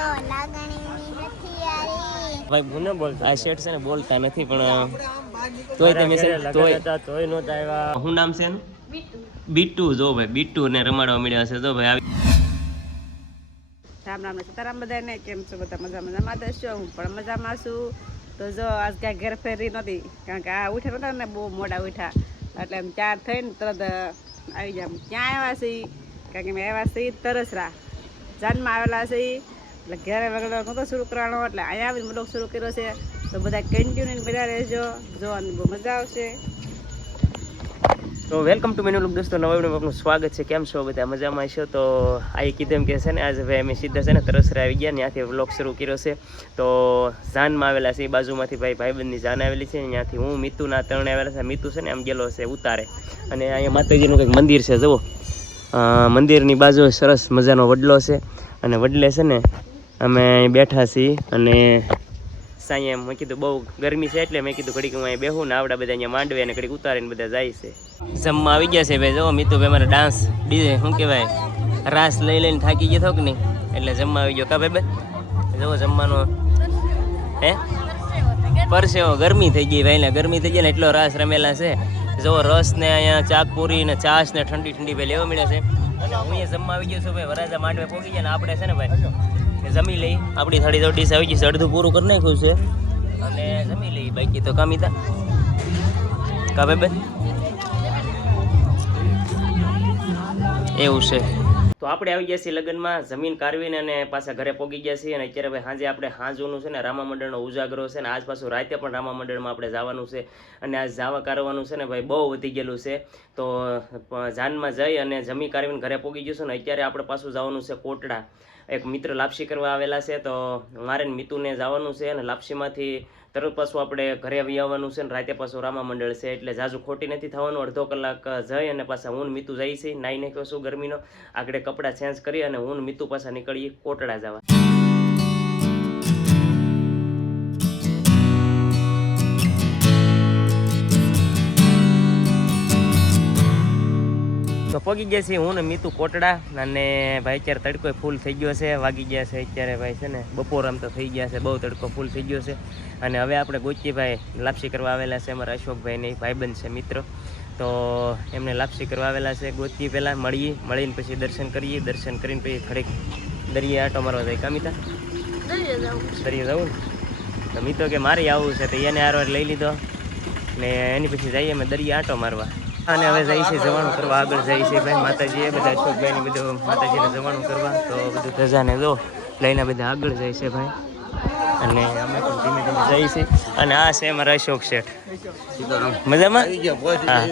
તો લાગણીની હથિયારી. ભાઈ મને બોલતા આ શેઠ છે ને બોલતા નથી પણ તોય તમે તોય નહોતા આવ્યા. શું નામ છે એનું? બીટુ. જો ભાઈ બીટુ ને રમાડવા મળ્યા છે. જો ભાઈ રામ રામ સીતારામ બધાને. કેમ છો બધા? મજામાં દશો. હું પણ મજામાં છું. તો જો આજ ક્યાં ઘેર ફેરી નથી કારણ કે આ ઉઠ્યા નતા ને બહુ મોડા ઉઠ્યા એટલે એમ 4 થઈને તરત આવી જાય. ક્યાં આવ્યા છીએ? કારણ કે મેં આવ્યા છીએ તરસરા જાનમાં આવેલા છે એટલે ઘરે વગર નહોતો શરૂ કરવાનો એટલે અહીંયા આવીને બ્લોગ શરૂ કર્યો છે. તો બધા કન્ટિન્યુ બધા રહેજો, જોવાની બહુ મજા આવશે. તો વેલકમ ટુ મેન્યુ લુક દોસ્તો. નવા વિડીયોમાં આપનું સ્વાગત છે. કેમ છો બધા? મજામાં છો? તો આ કીધું એમ કે છે ને આજે ભાઈ અમે સીધા છે ને તરસરા આવી ગયા, ત્યાંથી વ્લોગ શરૂ કર્યો છે. તો જાનમાં આવેલા છે, એ બાજુમાંથી ભાઈબંધની જાન આવેલી છે, ત્યાંથી હું મીતુના ત્રણે આવેલા છે. મીતુ છે ને આમ ગયેલો છે ઉતારે, અને અહીંયા માતાજીનું કંઈક મંદિર છે. જુઓ મંદિરની બાજુ સરસ મજાનો વડલો છે, અને વડલે છે ને અમે બેઠા છીએ. અને સાંઈ એમ મેં કીધું બહુ ગરમી છે એટલે મેં કીધું ઘડીક હું અહીં બેહું ને આવડા બધા અહીંયા માંડવે અને ઘડીક ઉતારીને બધા જાય છે. જમવા આવી ગયા છે ભાઈ. જો મીતુભાઈ મારે ડાન્સ ડીજે શું કહેવાય રાસ લઈ લઈને થાકી ગયો થો કે નહીં, એટલે જમવા આવી ગયો. કા ભાઈ જો જમવાનું હે પરસેવો ગરમી થઈ ગઈ ભાઈ ને, ગરમી થઈ ગઈ ને એટલો રાસ રમેલા છે. જો રસ ને અહીંયા ચાકપુરી ને છાશ ને ઠંડી ઠંડી ભાઈ લેવા મળ્યા છે. અને હું અહીંયા જમવા આવી ગયો છું ભાઈ. વરાજા માંડવે પોગી ગયા ને આપણે છે ને ભાઈ જમી લઈ. આપણી થાળી તો ડીશ આવી ગઈ છે, અડધું પૂરું કરી નાખ્યું છે અને જમી લઈ. બાકી તો કામિતા કા ભાઈ એવું છે. તો આપણે આવી ગયા છીએ લગ્નમાં, જમીન કારવીને અને પાછા ઘરે પહોંચી ગયા છીએ. અને અત્યારે ભાઈ સાંજે આપણે હાંજોનું છે ને રામા મંડળનો ઉજાગરો છે, ને આજ પાછું રાતે પણ રામા મંડળમાં આપણે જવાનું છે. અને આજ જવા કારવાનું છે ને ભાઈ બહુ વધી ગયેલું છે. તો જાનમાં જઈ અને જમી કારવીને ઘરે પહોંચી ગયું ને અત્યારે આપણે પાછું જવાનું છે કોટડા. એક મિત્ર લાપસી કરવા આવેલા છે, તો મારે મીતુને જવાનું છે. અને લાપસીમાંથી તરત પાછું આપણે ઘરે આવી આવવાનું છે, ને રાતે પાછું રામા મંડળ છે. એટલે જાજુ ખોટી નથી થવાનું. અડધો કલાક જઈ અને પાછા હું મીતુ જઈ છે, નાઈ નાખ્યો છું ગરમીનો, આગળ કપડાં ચેન્જ કરી અને હું મીતુ પાછા નીકળીએ કોટડા જવા. તો પગી ગયા છે હું ને મીતુ કોટડા. અને ભાઈ અત્યારે તડકો ફૂલ થઈ ગયો છે, વાગી ગયા છે અત્યારે ભાઈ છે ને બપોર આમ તો થઈ ગયા છે, બહુ તડકો ફૂલ થઈ ગયો છે. અને હવે આપણે ગોચીભાઈ લાપસી કરવા આવેલા છે, અમારા અશોકભાઈને ભાઈબંધ છે મિત્ર. તો એમને લાપસી કરવા આવેલા છે. ગોચી પહેલાં મળીને પછી દર્શન કરીએ. દર્શન કરીને પછી થોડીક દરિયા આટો મારવા જાય. કામિતા દરિયા જવું ને તો મિત્રો કે મારે આવવું છે, તો એને આરો લઈ લીધો ને એની પછી જઈએ અમે દરિયા આટો મારવા. અને હવે જાય છે જવાનું કરવા, આગળ જાય છે ભાઈ માતાજીએ બધા અશોકભાઈને બધું માતાજીને જવાનું કરવા. તો બધું ધજાને જો લઈને બધા આગળ જાય છે ભાઈ, અને અમે પણ ધીમે ધીમે જઈએ છીએ. અને આ છે અમારા અશોક શેઠ. મજામાં? હા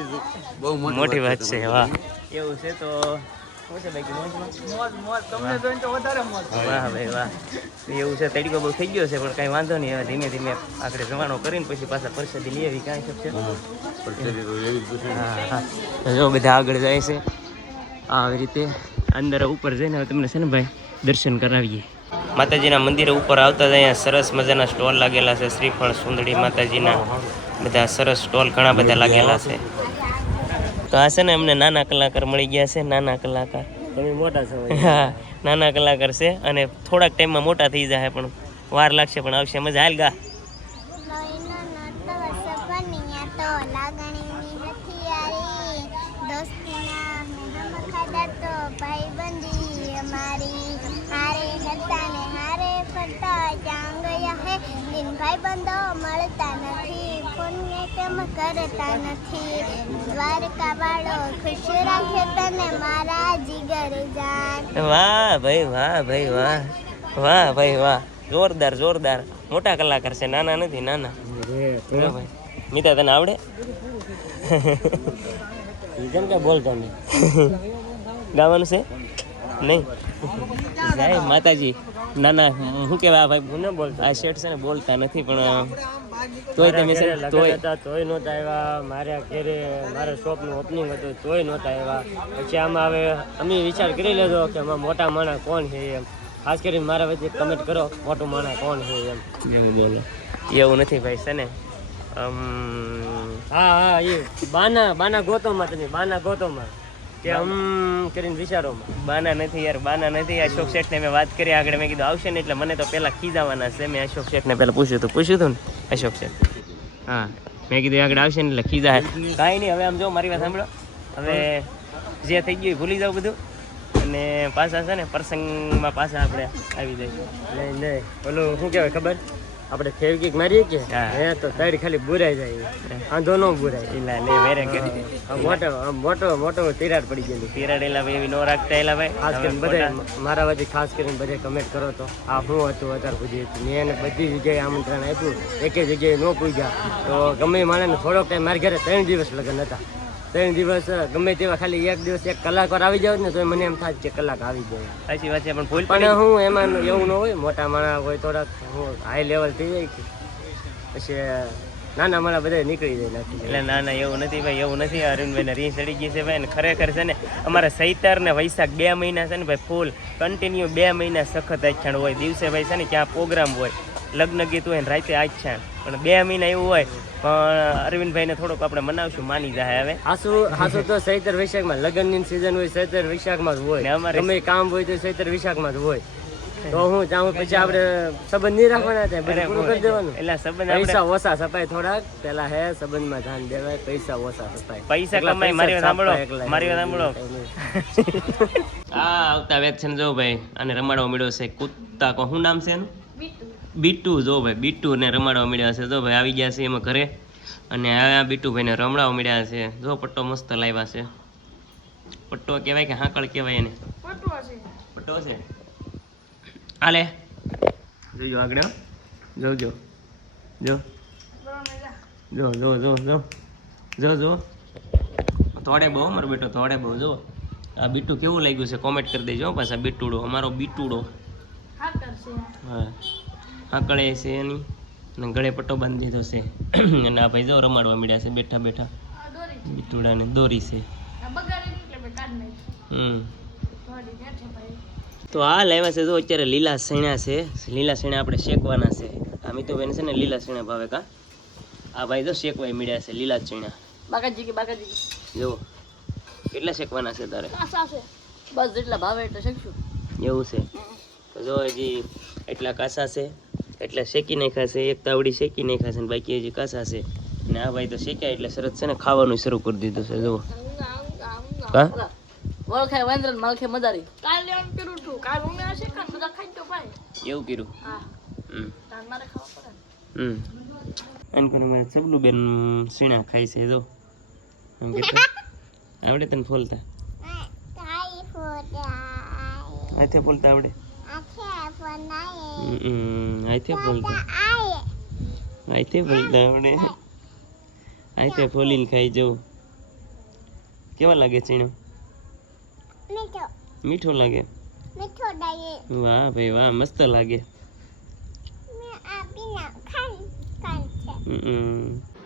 મોટી વાત છે. વાહ એવું છે. તો શું છે બાકી વાહ ભાઈ વાહ એવું છે. તડકો બહુ થઈ ગયો છે પણ કાંઈ વાંધો નહીં. હવે ધીમે ધીમે આપણે જવાનો કરીને પછી પાછા પરસાદી લઈ આવી. કાંઈ શકશે હા જો બધા આગળ જાય છે આવી રીતે અંદર ઉપર જઈને હવે તમને છે ને ભાઈ દર્શન કરાવીએ. માતાજીના મંદિરે ઉપર આવતા જ અહીંયા સરસ મજાના સ્ટોલ લાગેલા છે. શ્રીફળ સુંદડી માતાજીના બધા સરસ સ્ટોલ ઘણા બધા લાગેલા છે. તો આ છે ને અમને નાના કલાકાર મળી ગયા છે. નાના કલાકાર તમે મોટા છો? હા નાના કલાકાર છે અને થોડાક ટાઈમમાં મોટા થઈ જાય પણ વાર લાગશે, પણ આવશે મજા. હાલ ગા ભાઈબંધો મળતા નથી, પુણ્ય કેમ કરતા નથી, દ્વારકા વાળો ખુશ રાખે તને મારા જીગર જાન. વાહ ભાઈ વાહ ભાઈ વાહ વાહ ભાઈ વાહ જોરદાર જોરદાર. મોટા કલાકાર છે, નાના નથી. નાના ભાઈ મીતા તને આવડે? બોલતો નહીં ગાવાનું છે નહીં જાય માતાજી. નાના શું કહેવાય ભાઈ હું ન બોલતો. આ શેઠ છે ને બોલતા નથી પણ તોય તમે તોય નહોતા આવ્યા. મારે ઘરે મારા શોપનું ઓપનિંગ હતું તોય નહોતા આવ્યા. પછી આમાં હવે અમે વિચાર કરી લીધો કે આમાં મોટા માણસ કોણ છે એમ. ખાસ કરીને મારા વચ્ચે કમેન્ટ કરો મોટું માણસ કોણ છે એમ. એવું બોલો એવું નથી ભાઈ છે ને. હા એ બાના ગોતોમાં તમે બાના ગોતોમાં કે કરીને વિચારો બાના નથી યાર, બાના નથી. અશોક શેઠને મેં વાત કરી આગળ, મેં કીધું આવશે ને એટલે મને તો પહેલાં ખીજાવાના છે. મેં અશોક શેઠને પહેલાં પૂછ્યું હતું ને અશોક શેઠ, હા મેં કીધું આગળ આવશે ને એટલે ખીજા. કાંઈ નહીં, હવે આમ જો મારી વાત સાંભળો, હવે જે થઈ ગયું એ ભૂલી જાવ બધું, અને પાછા છે ને પ્રસંગમાં પાછા આપણે આવી જઈશું. નહીં ઓલું શું કહેવાય ખબર, આપણે ફેવિકિક મારીએ કે હે તો તારી ખાલી બુરાઈ જાય, આંધો ન બુરાય. એલા લે વેરે કરી મોટો તિરાડ પડી ગયેલી. તિરાડ એલા ભાઈ એવી નો રાખતા એલા ભાઈ. ખાસ કરીને બધા મારા વચ્ચે ખાસ કરીને બધા કમેન્ટ કરો તો આ શું હતું અત્યાર સુધી હતું. મેં એને બધી જગ્યાએ આમંત્રણ આપ્યું, એકે જગ્યાએ ન પૂજ્યા. તો ગમે માણસને થોડોક ટાઈમ મારી ઘરે 3 દિવસ લગ્ન હતા. 3 દિવસ ગમે તેવા ખાલી 1 દિવસ 1 કલાક વાર આવી જાવ ને તો મને એમ થાય કે કલાક આવી જાય. સાચી વાત છે, પણ ભૂલ પણ હું એમાં એવું ન હોય, મોટા માણસ હોય થોડાક હું હાઈ લેવલ થઈ જાય કે પછી નાના માણસ બધા નીકળી જાય નથી. એટલે ના ના એવું નથી ભાઈ, એવું નથી. અરવિંદભાઈને રીસ ચડી ગઈ છે ભાઈ, ને ખરેખર છે ને અમારા ચૈતર ને વૈશાખ 2 મહિના છે ને ભાઈ ફૂલ કન્ટિન્યુ 2 મહિના સખત આખ્યાન હોય. દિવસે ભાઈ છે ને ક્યાં પ્રોગ્રામ હોય, લગ્ન ગીત હોય ને રાતે આખ્યાન, પણ 2 મહિના એવું હોય. પણ અરવિંદભાઈને થોડોક આપણે મનાવશું, માની જાય હવે. હાસુ તો ચૈતર વૈશાખમાં લગ્નની સિઝન હોય, ચૈતર વૈશાખમાં જ હોય. અમારે ગમે કામ હોય તો ચૈતર વૈશાખમાં જ હોય. તો હું જાઉં પછી આપણે સંબંધ નહીં રાખવાના થાય, બધું પૂરું કરી દેવાનું. એટલે સંબંધ પૈસા ઓછા સપાય થોડાક પેલા હે સંબંધમાં ધ્યાન દેવાય, પૈસા ઓછા સપાય. પૈસા કમાય. મારી વાત સાંભળો, મારી વાત સાંભળો. આ આવતા વેક છે ને જો ભાઈ, અને રમાડવા મળ્યો છે કુત્તા કો, શું નામ છે એનું? બીટુ. જો ભાઈ બીટુ ને રમાડવા મળ્યા છે. જો ભાઈ આવી ગયા છે એમાં ઘરે, અને આ બીટુભાઈને રમડાવા મળ્યા છે. જો પટ્ટો મસ્ત લાવ્યા છે. પટ્ટો કહેવાય કે હાકળ કહેવાય એને? પટ્ટો છે. હાલે જોજો આગળ, જોજો જો જો જો જો જો જો જો થોડે બહુ મારો બેટો, થોડે બહુ. જો આ બીટુ કેવું લાગ્યું છે કોમેન્ટ કરી દેજો પાછા. બીટુડો, અમારો બીટુડો. હા હાકળે છે એની, અને ગળે પટ્ટો બાંધી દીધો છે. અને આ ભાઈ જો રમાડવા મળ્યા છે બેઠા બેઠા. બીટુડાને દોરી છે. તો આ લાવ્યા છે જો અત્યારે લીલા સૈણા છે. લીલા સૈણા આપણે શેકવાના છે. આ મિતુભાઈને છે ને લીલા સૈણા ભાવે કા. આ ભાઈ જો શેકવાય મળ્યા છે લીલા સૈણા. બાકાજી જો કેટલા શેકવાના છે તારે? બસ જેટલા ભાવે એટલે શેકશું. એવું છે તો જો હજી એટલા કાસા છે, એટલે શેકી નાખ્યા છે. એક તાવડી શેકી નાખ્યા છે ને બાકી હજી કાસા છે. ને આ ભાઈ તો શેક્યા એટલે સરસ છે ને ખાવાનું શરૂ કરી દીધું છે. જો કા વળખાય વાંદરા ને માલખે મદારી. કાલે એમ કર્યું તું, કાલ ઉમે હશે કાન બધા ખાઈ તો ભાઈ. એવું કર્યું. હા તાર મારે ખાવા પડે. અનકોને મારે સબલું બેન સીણા ખાય છે. જો એમ કે આવડે તને ફોલતા? આથે ફોલતા આવડે? આથે ફોલતા આવડે. આથે ફોલીને ખાઈ જવું. કેવા લાગે સીણો? મીઠો લાગે. વાહ ભાઈ વાહ, મસ્ત લાગે.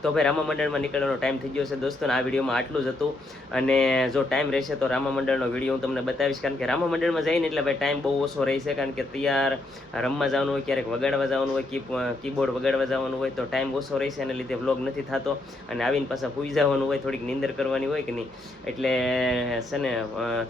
તો ભાઈ રામા મંડળમાં નીકળવાનો ટાઈમ થઈ ગયો છે દોસ્તો. આ વિડીયોમાં આટલું જ હતું. અને જો ટાઈમ રહેશે તો રામા મંડળનો વિડીયો હું તમને બતાવીશ. કારણ કે રામા મંડળમાં જઈને એટલે ભાઈ ટાઈમ બહુ ઓછો રહેશે. કારણ કે તૈયાર રમવા જવાનું હોય, ક્યારેક વગાડવા જવાનું હોય, કીબોર્ડ વગાડવા જવાનું હોય, તો ટાઈમ ઓછો રહેશે. એને લીધે વ્લોગ નથી થતો. અને આવીને પાછા સૂઈ જવાનું હોય, થોડીક નીંદર કરવાની હોય કે નહીં, એટલે છે ને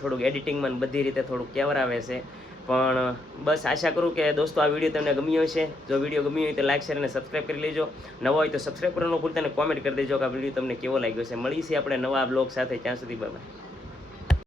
થોડુંક એડિટિંગમાં બધી રીતે થોડુંક કેવરાવે છે. પણ બસ આશા કરું કે દોસ્તો આ વિડીયો તમને ગમ્યો હશે. જો વિડીયો ગમ્યો હોય તો લાઈક શેર અને સબસ્ક્રાઈબ કરી લેજો. નવા હોય તો સબસ્ક્રાઈબ કરવાનું ભૂલતા ને કોમેન્ટ કરી દેજો કે આ વિડીયો તમને કેવો લાગ્યો છે. મળીશું આપણે નવા બ્લોગ સાથે. ત્યાં સુધી બાય બાય.